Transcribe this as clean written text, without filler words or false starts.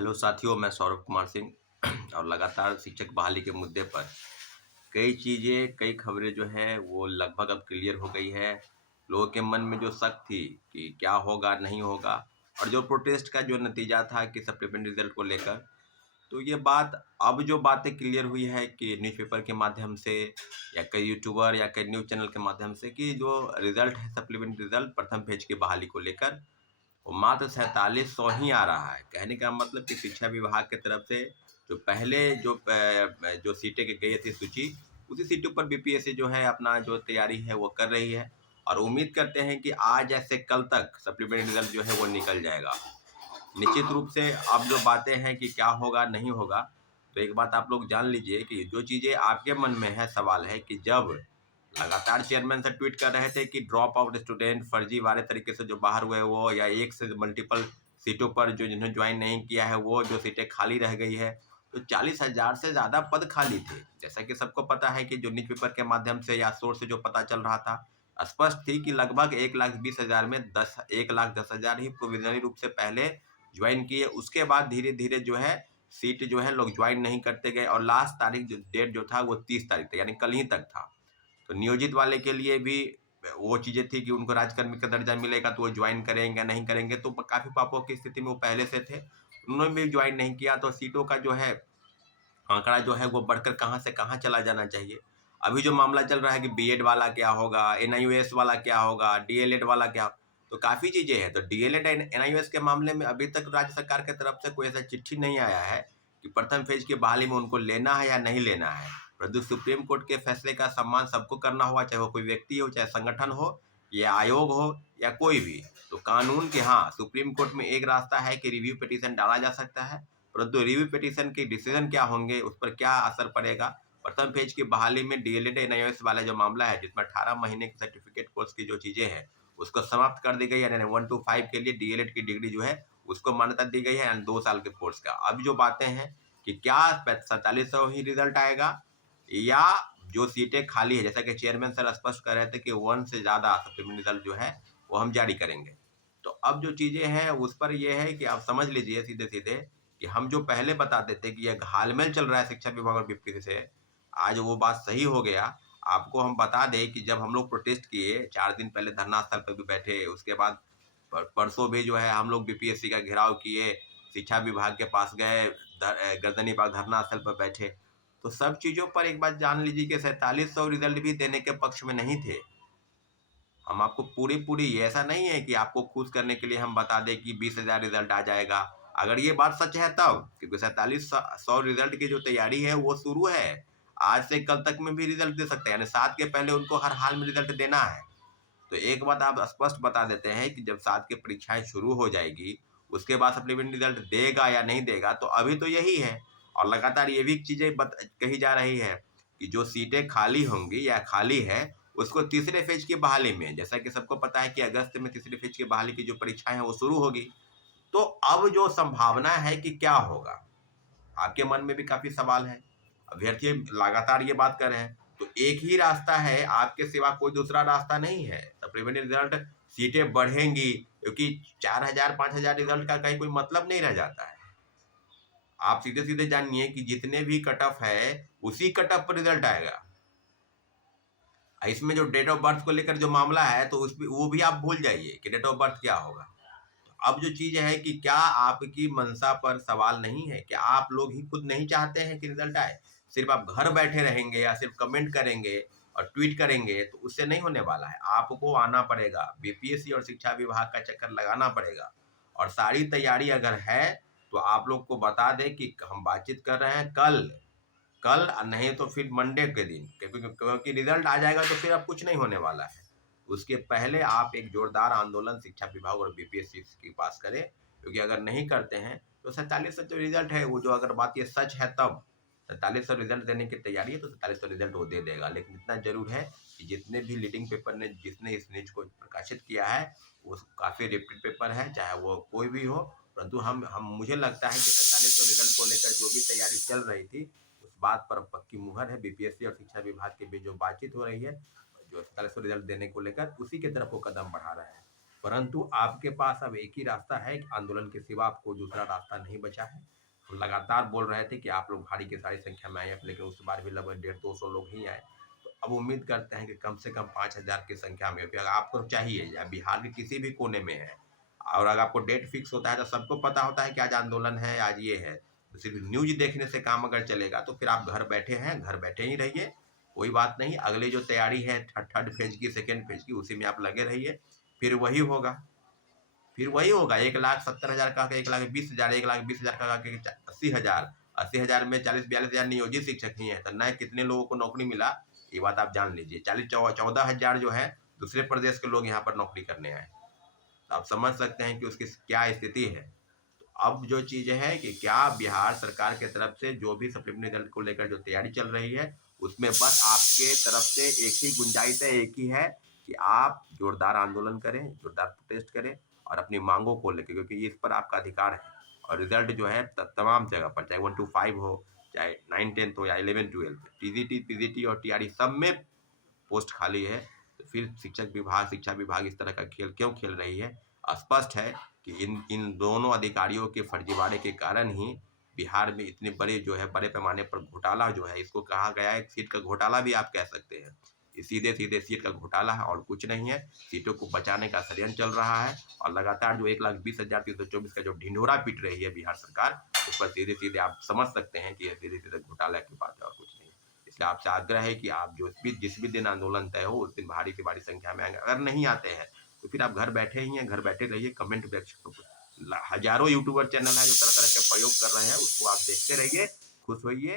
Hello साथियों, मैं सौरभ कुमार सिंह और लगातार शिक्षक बहाली के मुद्दे पर कई खबरें जो हैं वो लगभग अब क्लियर हो गई है। लोगों के मन में जो शक थी कि क्या होगा, नहीं होगा, और जो प्रोटेस्ट का जो नतीजा था कि सप्लीमेंट्री रिजल्ट को लेकर, तो ये बात अब जो बातें क्लियर हुई है कि न्यूज़पेपर के माध्यम से या कई यूट्यूबर या कई न्यूज़ चैनल के माध्यम से कि जो रिजल्ट है सप्लीमेंट्री रिजल्ट प्रथम फेज की बहाली को लेकर वो मात्र 4700 ही आ रहा है। कहने का मतलब कि शिक्षा विभाग की तरफ से जो पहले जो सीटें की गई थी सूची, उसी सीटों पर बीपीएससी जो है अपना जो तैयारी है वो कर रही है और उम्मीद करते हैं कि आज ऐसे कल तक सप्लीमेंट्री रिजल्ट जो है वो निकल जाएगा। निश्चित रूप से अब जो बातें हैं कि क्या होगा, नहीं होगा, तो एक बात आप लोग जान लीजिए कि जो चीज़ें आपके मन में है, सवाल है कि जब लगातार चेयरमैन सर ट्वीट कर रहे थे कि ड्रॉप आउट स्टूडेंट फर्जी वाले तरीके से जो बाहर हुए वो, या एक से मल्टीपल सीटों पर जो जिन्होंने ज्वाइन नहीं किया है वो जो सीटें खाली रह गई है, तो 40,000 से ज़्यादा पद खाली थे। जैसा कि सबको पता है कि जो न्यूज़पेपर के माध्यम से या सोर्स से जो पता चल रहा था, स्पष्ट थी कि लगभग 1,20,000 में 1,10,000 ही प्रोविजनरी रूप से पहले ज्वाइन किए। उसके बाद धीरे धीरे जो है सीट जो है लोग ज्वाइन नहीं करते गए और लास्ट तारीख जो डेट जो था वो 30 तारीख तक, यानी कल ही तक था। तो नियोजित वाले के लिए भी वो चीज़ें थी कि उनको राजकर्मी का दर्जा मिलेगा तो वो ज्वाइन करेंगे, नहीं करेंगे, तो काफ़ी पापों की स्थिति में वो पहले से थे। उन्होंने भी ज्वाइन नहीं किया तो सीटों का जो है आंकड़ा जो है वो बढ़कर कहाँ से कहाँ चला जाना चाहिए। अभी जो मामला चल रहा है कि बीएड वाला क्या होगा, एनआईओएस वाला क्या होगा, डीएलएड वाला क्या, तो काफ़ी चीज़ें हैं। तो डीएलएड एनआईओएस के मामले में अभी तक राज्य सरकार की तरफ से कोई ऐसा चिट्ठी नहीं आया है कि प्रथम फेज की बहाली में उनको लेना है या नहीं लेना है। परंतु सुप्रीम कोर्ट के फैसले का सम्मान सबको करना होगा, चाहे वो कोई व्यक्ति हो, चाहे संगठन हो, या आयोग हो, या कोई भी। तो कानून के, हाँ, सुप्रीम कोर्ट में एक रास्ता है कि रिव्यू पिटीशन डाला जा सकता है, परंतु रिव्यू पिटीशन के डिसीजन क्या होंगे, उस पर क्या असर पड़ेगा। प्रथम फेज की बहाली में डीएलएड एनआईओएस वाला जो मामला है जिसमें 18 महीने के सर्टिफिकेट कोर्स की जो चीजें हैं उसको समाप्त कर दी गई है, यानी 1 to 5 के लिए डीएलएड की डिग्री जो है उसको मान्यता दी गई है, यानी 2 साल के कोर्स का। अब जो बातें हैं कि क्या 4700 ही रिजल्ट आएगा या जो सीटें खाली है, जैसा कि चेयरमैन सर स्पष्ट कर रहे थे कि 1 से ज्यादा सप्लीमेंट्री रिजल्ट जो है वो हम जारी करेंगे। तो अब जो चीजें हैं उस पर यह है कि आप समझ लीजिए सीधे सीधे कि हम जो पहले बताते थे कि यह घालमेल चल रहा है शिक्षा विभाग और बीपीएससी से, आज वो बात सही हो गया। आपको हम बता दें कि जब हम लोग प्रोटेस्ट किए 4 दिन पहले धरना स्थल पर भी बैठे, उसके बाद परसों भी जो है हम लोग बीपीएससी का घेराव किए, शिक्षा विभाग के पास गए, गर्दनी बाग धरना स्थल पर बैठे। तो सब चीजों पर एक बात जान लीजिए कि 4700 रिजल्ट भी देने के पक्ष में नहीं थे। हम आपको पूरी पूरी, ये ऐसा नहीं है कि आपको खुश करने के लिए हम बता दें कि 20,000 रिजल्ट आ जाएगा। अगर ये बात सच है तब, क्योंकि 4700 रिजल्ट की जो तैयारी है वो शुरू है, आज से कल तक में भी रिजल्ट दे सकते हैं, यानी 7 के पहले उनको हर हाल में रिजल्ट देना है। तो एक बात आप स्पष्ट बता देते हैं कि जब 7 की परीक्षाएं शुरू हो जाएगी उसके बाद सप्लीमेंट्री रिजल्ट देगा या नहीं देगा, तो अभी तो यही है। और लगातार ये भी चीजें कही जा रही है कि जो सीटें खाली होंगी या खाली है उसको तीसरे फेज की बहाली में, जैसा कि सबको पता है कि अगस्त में तीसरे फेज की बहाली की जो परीक्षाएं हैं वो शुरू होगी। तो अब जो संभावना है कि क्या होगा, आपके मन में भी काफी सवाल है। अभ्यर्थी लगातार ये बात कर रहे हैं, तो एक ही रास्ता है, आपके सिवा कोई दूसरा रास्ता नहीं है। सप्लीमेंट्री रिजल्ट, सीटें बढ़ेंगी, क्योंकि 4,000 5,000 रिजल्ट का कहीं कोई मतलब नहीं रह जाता है। आप सीधे सीधे जानिए कि जितने भी कट ऑफ है उसी कट ऑफ पर रिजल्ट आएगा। इसमें जो डेट ऑफ बर्थ को लेकर जो मामला है तो उस वो भी आप भूल जाइए कि डेट ऑफ बर्थ क्या होगा। तो अब जो चीज है कि क्या आपकी मंशा पर सवाल नहीं है, क्या आप लोग ही खुद नहीं चाहते हैं कि रिजल्ट आए? सिर्फ आप घर बैठे रहेंगे या सिर्फ कमेंट करेंगे और ट्वीट करेंगे तो उससे नहीं होने वाला है। आपको आना पड़ेगा, बीपीएससी और शिक्षा विभाग का चक्कर लगाना पड़ेगा। और सारी तैयारी अगर है तो आप लोग को बता दें कि हम बातचीत कर रहे हैं कल, कल नहीं तो फिर मंडे के दिन, क्योंकि रिजल्ट आ जाएगा तो फिर अब कुछ नहीं होने वाला है। उसके पहले आप एक जोरदार आंदोलन शिक्षा विभाग और बीपीएससी के पास करें, क्योंकि अगर नहीं करते हैं तो 4700 जो रिजल्ट है वो, जो अगर बात ये सच है तब 4700 रिजल्ट देने की तैयारी है तो 4700 रिजल्ट वो दे देगा। लेकिन इतना जरूर है कि जितने भी लीडिंग पेपर ने जिसने इस न्यूज को प्रकाशित किया है वो काफी रेप्यूटेड पेपर है, चाहे वो कोई भी हो। परंतु हम मुझे लगता है कि 4700 रिजल्ट को लेकर जो भी तैयारी चल रही थी उस बात पर पक्की मुहर है। बीपीएससी और शिक्षा विभाग के बीच जो बातचीत हो रही है, जो 4700 रिजल्ट देने को लेकर, उसी की तरफ वो कदम बढ़ा रहे हैं। परंतु आपके पास अब एक ही रास्ता है कि आंदोलन के सिवा आपको दूसरा रास्ता नहीं बचा है। हम लगातार बोल रहे थे कि आप लोग भारी की सारी संख्या में आए, लेकिन उस बार भी लगभग 150-200 लोग ही आए। तो अब उम्मीद करते हैं कि कम से कम 5,000 की संख्या में, अगर आपको चाहिए या बिहार के किसी भी कोने में है और अगर आपको डेट फिक्स होता है तो सबको पता होता है कि आज आंदोलन है, आज ये है। तो सिर्फ न्यूज देखने से काम अगर चलेगा तो फिर आप घर बैठे हैं, घर बैठे ही रहिए, कोई बात नहीं। अगले जो तैयारी है थर्ड फेज की, सेकेंड फेज की, उसी में आप लगे रहिए, फिर वही होगा। फिर वही होगा, 1,70,000 का 1,20,000, 1,20,000 का 80,000, 80,000 में 40-42,000 नियोजित शिक्षक ही हैं, तो नए कितने लोगों को नौकरी मिला, ये बात आप जान लीजिए। 14,000 जो है दूसरे प्रदेश के लोग यहाँ पर नौकरी करने आए। तो आप समझ सकते हैं कि उसकी क्या स्थिति है। तो अब जो चीज़ है कि क्या बिहार सरकार के तरफ से जो भी सप्लीमेंट्री रिजल्ट को लेकर जो तैयारी चल रही है, उसमें बस आपके तरफ से एक ही गुंजाइश है, एक ही है कि आप जोरदार आंदोलन करें, जोरदार प्रोटेस्ट करें और अपनी मांगों को लेकर, क्योंकि इस पर आपका अधिकार है। और रिजल्ट जो है तमाम जगह पर, चाहे 1 to 5 हो, चाहे 9-10 हो या 11-12, टीजीटी, पीजीटी और टीआरई सब में पोस्ट खाली है। तो फिर शिक्षा विभाग इस तरह का खेल क्यों खेल रही है? स्पष्ट है कि इन इन दोनों अधिकारियों के फर्जीवाड़े के कारण ही बिहार में इतने बड़े जो है बड़े पैमाने पर घोटाला जो है, इसको कहा गया है सीट का घोटाला भी आप कह सकते हैं। ये सीधे सीधे सीट का घोटाला है और कुछ नहीं है। सीटों को बचाने का षड्यंत्र चल रहा है और लगातार जो 1,20,324 का जो ढिंढोरा पीट रही है बिहार सरकार, उस पर सीधे सीधे आप समझ सकते हैं कि ये सीधे सीधे घोटाला की बात है और कुछ नहीं। इसलिए आपसे आग्रह है कि आप जिस भी दिन आंदोलन तय हो उस दिन भारी से भारी संख्या में आएंगे। अगर नहीं आते हैं तो फिर आप घर बैठे ही हैं, घर बैठे रहिए, कमेंट हजारों यूट्यूबर चैनल है जो तरह तरह के प्रयोग कर रहे हैं, उसको आप देखते रहिए, खुश होइए।